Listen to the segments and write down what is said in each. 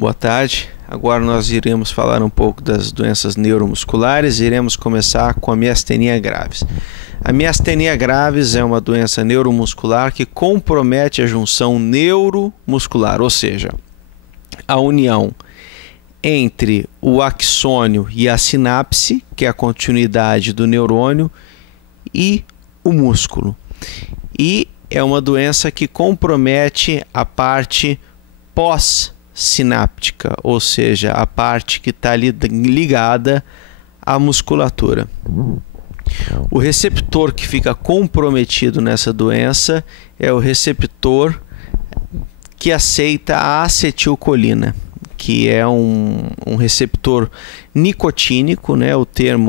Boa tarde. Agora nós iremos falar um pouco das doenças neuromusculares e iremos começar com a miastenia gravis. A miastenia gravis é uma doença neuromuscular que compromete a junção neuromuscular, ou seja, a união entre o axônio e a sinapse, que é a continuidade do neurônio, e o músculo. E é uma doença que compromete a parte pós-sináptica, ou seja, a parte que está ligada à musculatura. O receptor que fica comprometido nessa doença é o receptor que aceita a acetilcolina, que é um receptor nicotínico, né?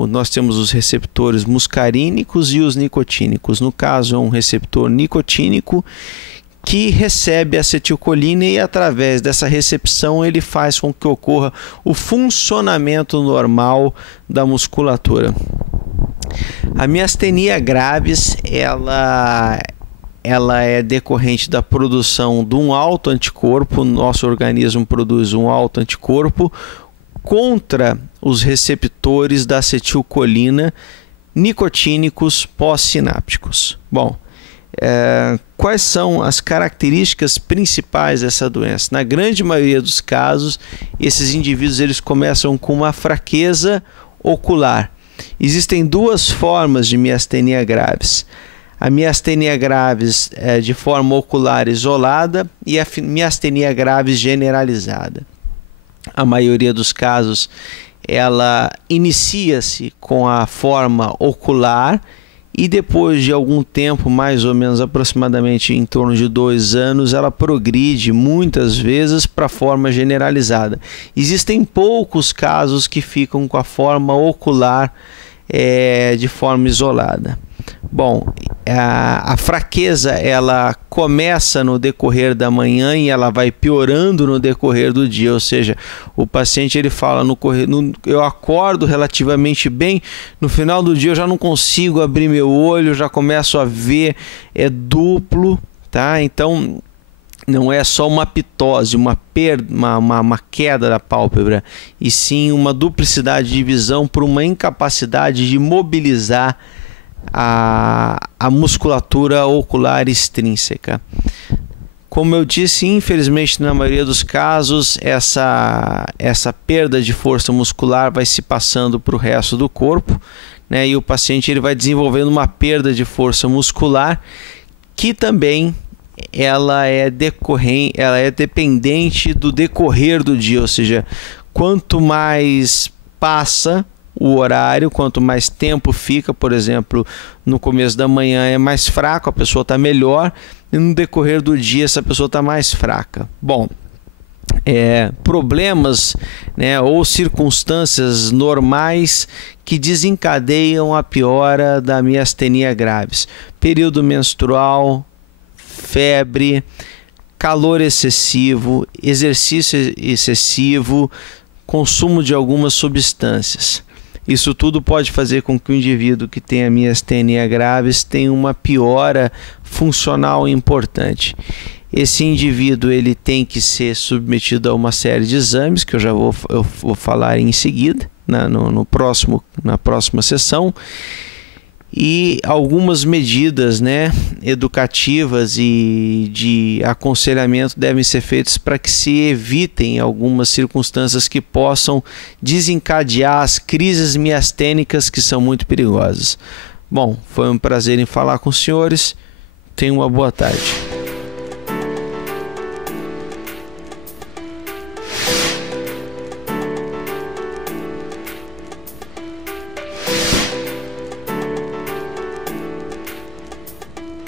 Nós temos os receptores muscarínicos e os nicotínicos. No caso, é um receptor nicotínico que recebe acetilcolina e, através dessa recepção, ele faz com que ocorra o funcionamento normal da musculatura. A miastenia gravis, ela é decorrente da produção de um autoanticorpo. Nosso organismo produz um autoanticorpo contra os receptores da acetilcolina nicotínicos pós-sinápticos. Bom, quais são as características principais dessa doença? Na grande maioria dos casos, esses indivíduos eles começam com uma fraqueza ocular. Existem duas formas de miastenia gravis. A miastenia gravis de forma ocular isolada e a miastenia gravis generalizada. A maioria dos casos ela inicia-se com a forma ocular e depois de algum tempo, mais ou menos aproximadamente em torno de 2 anos, ela progride muitas vezes para a forma generalizada. Existem poucos casos que ficam com a forma ocular de forma isolada. Bom, a fraqueza ela começa no decorrer da manhã e ela vai piorando no decorrer do dia, ou seja, o paciente ele fala, eu acordo relativamente bem, no final do dia eu já não consigo abrir meu olho, já começo a ver duplo, tá? Então não é só uma ptose, uma queda da pálpebra, e sim uma duplicidade de visão por uma incapacidade de mobilizar a musculatura ocular extrínseca. Como eu disse, infelizmente na maioria dos casos essa perda de força muscular vai se passando para o resto do corpo, né? E o paciente ele vai desenvolvendo uma perda de força muscular que também ela é dependente do decorrer do dia, ou seja, quanto mais passa o horário, quanto mais tempo fica, por exemplo, no começo da manhã é mais fraco, a pessoa está melhor, e no decorrer do dia essa pessoa está mais fraca. Bom, problemas, né, ou circunstâncias normais que desencadeiam a piora da miastenia gravis: período menstrual, febre, calor excessivo, exercício excessivo, consumo de algumas substâncias. Isso tudo pode fazer com que o indivíduo que tem a miastenia gravis tenha uma piora funcional importante. Esse indivíduo ele tem que ser submetido a uma série de exames que eu vou falar em seguida, na próxima sessão. E algumas medidas, né, educativas e de aconselhamento devem ser feitas para que se evitem algumas circunstâncias que possam desencadear as crises miastênicas, que são muito perigosas. Bom, foi um prazer em falar com os senhores. Tenham uma boa tarde.